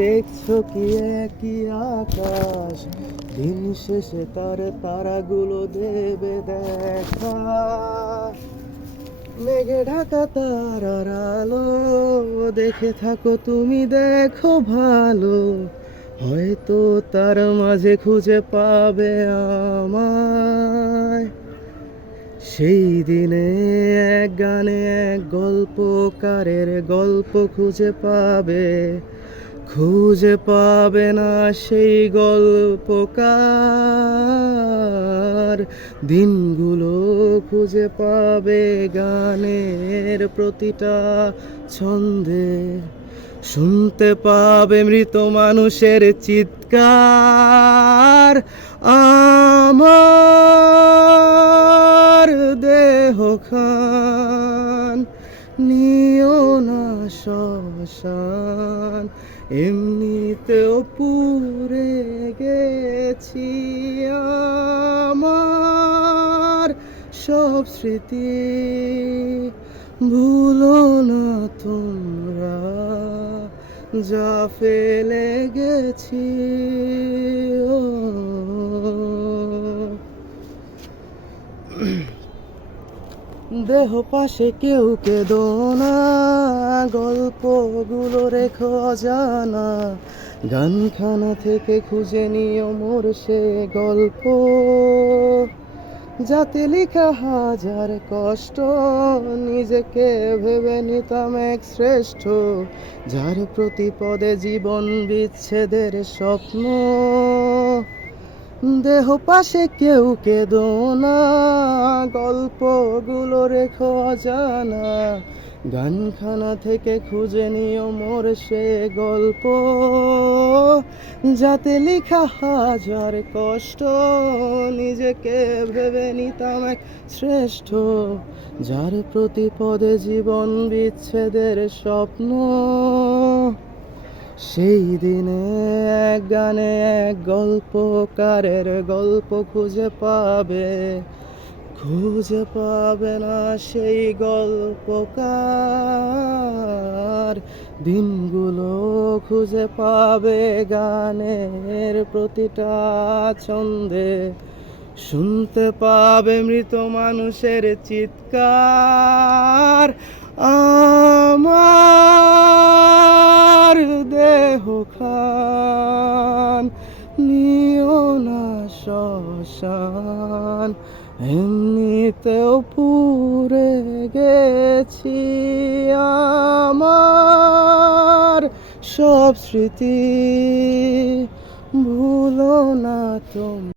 দেখছো কি একই আকাশ, দিন শেষে তার তারাগুলো দেবে দেখা। মেঘে ঢাকা তারার আলো দেখে থাকো তুমি, দেখো ভালো, হয়তো তার মাঝে খুঁজে পাবে আমায়। সেই দিনে এক গানে এক গল্পকারের গল্প খুঁজে পাবে না সেই গল্পকার। দিনগুলো খুঁজে পাবে গানের প্রতিটা ছন্দে, শুনতে পাবে মৃত মানুষের চিৎকার। আমার দেহ খান নিও না শ্মশান, এমনিতেও পুড়ে গেছি। আমার সব স্মৃতি ভুলো না তোমরা, যা ফেলে গেছি। ও দেহ পাশে কেউ কেঁদো না, গল্পগুলো রেখো অজানা, গানখানা থেকে খুঁজে নিও মোর সে গল্প, যাতে লেখা হাজার কষ্ট, নিজেকে ভেবে নিতাম এক শ্রেষ্ঠ, যার প্রতি পদে জীবন বিচ্ছেদের স্বপ্ন। দেহ পাশে কেউ কেঁদো না, গল্পগুলো রেখো অজানা, গানখানা থেকে খুঁজে নিও মোর সে গল্প, যাতে লেখা হাজার কষ্ট, নিজেকে ভেবে নিতাম এক শ্রেষ্ঠ, যার প্রতি পদে জীবন বিচ্ছেদের স্বপ্ন। সেই দিনে এক গানে এক গল্পকারের গল্প খুঁজে পাবে না সেই গল্পকার। দিনগুলো খুঁজে পাবে গানের প্রতিটা ছন্দে, শুনতে পাবে মৃত মানুষের চিৎকার। আমার দেহ খান নিও না শ্মশান, এমনিতেও পুড়ে গেছি। আমার সব স্মৃতি ভুলো না তোমরা।